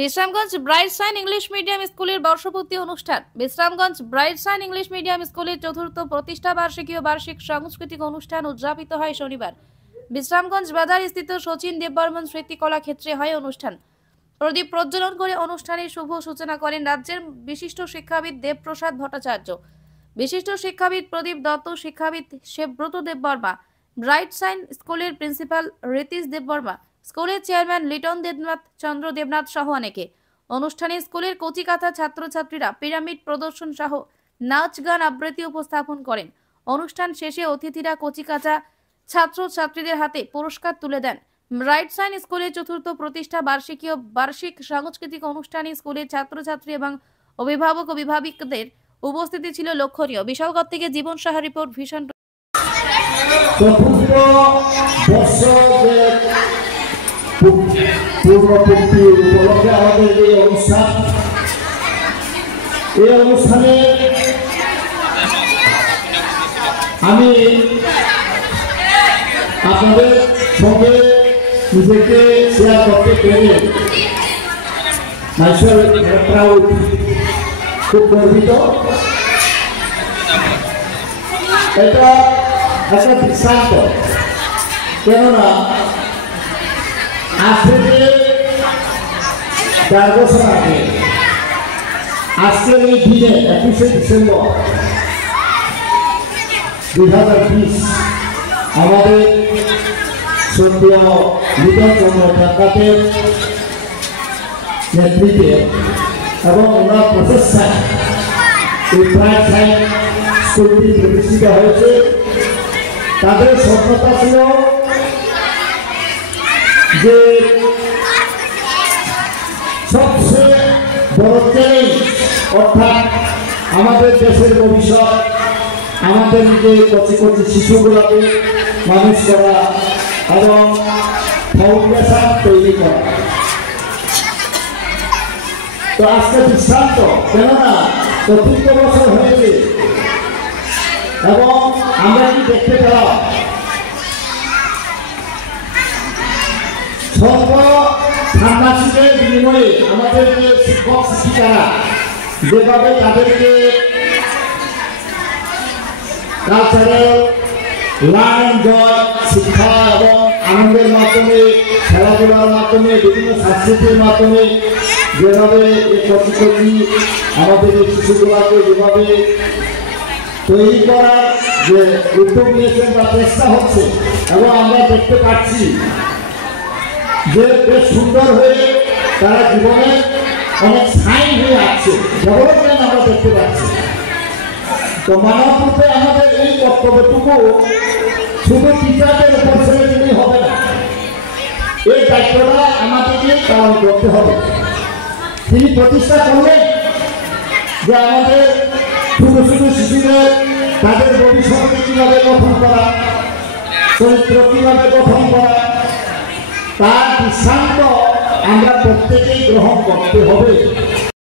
Bishramganj bright sign English medium স্কুলের বর্ষপূর্তি অনুষ্ঠান। Bishramganj bright sign English medium স্কুলের চতুর্থ প্রতিষ্ঠা বার্ষিকী ও বার্ষিক সাংস্কৃতিক অনুষ্ঠান উদযাপিত হয় শনিবার। বিশ্রামগঞ্জ বাজার স্থিত শচীন দেববর্মন স্মৃতি কলা ক্ষেত্রে হয় অনুষ্ঠান। প্রদীপ প্রজ্বলন করে অনুষ্ঠানের শুভ সূচনা করেন রাজ্যের বিশিষ্ট শিক্ষাবিদ দেবপ্রসাদ ভট্টাচার্য, বিশিষ্ট শিক্ষাবিদ প্রদীপ দত্ত, শিক্ষাবিদ শিবব্রত দেববর্মা, ব্রাইট সাইন স্কুলের প্রিন্সিপাল রিতীশ দেববর্মা, স্কুলের চেয়ারম্যান লিটন দেবনাথ চন্দ্র দেবনাথ সহ অনেকে। অনুষ্ঠানে স্কুলের কচিকাঁথা ছাত্রছাত্রীরা পিরামিড প্রদর্শন সহ নাচ গান আবৃত্তি উপস্থাপন করেন। অনুষ্ঠান শেষে অতিথিরা কচিকাঁথা ছাত্রছাত্রীদের হাতে পুরস্কার তুলে দেন। ব্রাইট সাইন স্কুলের চতুর্থ প্রতিষ্ঠা বার্ষিকী ও বার্ষিক সাংস্কৃতিক অনুষ্ঠানে স্কুলের ছাত্রছাত্রী এবং অভিভাবক অভিভাবিকদের উপস্থিতি ছিল লক্ষণীয়। বিশালগড় থেকে জীবন সাহা রিপোর্ট, ভিশন। পূর্ববর্তী উপলক্ষে আমাদের এই অনুষ্ঠানে আমি আপনাদের সঙ্গে নিজেকে শেয়ার করতে পেরে খুব গর্বিত। এটা একটা দৃষ্টান্ত, কেননা আজ থেকে 4 বছর আগে আজকের এই দিনে 21শে ডিসেম্বর 2020 আমাদের শ্রদ্ধেয় লিটন চন্দ্র দেবনাথের নেতৃত্বে এবং ওনার প্রচেষ্টায় এই ব্রাইট সাইন স্কুলটি প্রতিষ্ঠিত হয়েছে। তাদের স্বপ্নতা ছিল যে সবচেয়ে বড় চ্যালেঞ্জ, অর্থাৎ আমাদের দেশের ভবিষ্যৎ, আমাদের নিজের কচি কচি শিশুগুলোকে মানুষ করা এবং ফাউন্ডেশন তৈরি করা। তো আজকে দৃষ্টান্ত, কেননা চতুর্থ বছর হয়েছে এবং আমরা কি দেখতে পেলাম, সর্ব ষান্মাসিকের বিনিময়ে আমাদের যে শিক্ষক শিক্ষিকারা যেভাবে তাদেরকে কালচারাল লার্ন এন্ড জয় শিক্ষা এবং আনন্দের মাধ্যমে, খেলাধুলার মাধ্যমে, বিভিন্ন সংস্কৃতির মাধ্যমে যেভাবে এই কচি কচি আমাদের এই শিশুগুলাকে যেভাবে তৈরি করার যে উদ্যোগ নিয়েছেন বা চেষ্টা হচ্ছে, এবং আমরা দেখতে পাচ্ছি যে বেশ সুন্দর হয়ে তারা জীবনে অনেক সাইন হয়ে আসছে, ডেভেলপমেন্ট আমরা দেখতে পাচ্ছি। তো মানব রূপে আমাদের এই কর্তব্যটুকু শুধু টিচারদের উপর ছেড়ে দিলেই হবে না, এই দায়িত্বটা আমাদেরকে পালন করতে হবে। তিনি প্রতিষ্ঠা করলেন যে আমাদের ছোট ছোট শিশুদের তাদের ভবিষ্যৎকে কীভাবে গঠন করা, চরিত্র কীভাবে গঠন করা, তার দৃষ্টান্ত আমরা প্রত্যেকেই গ্রহণ করতে হবে।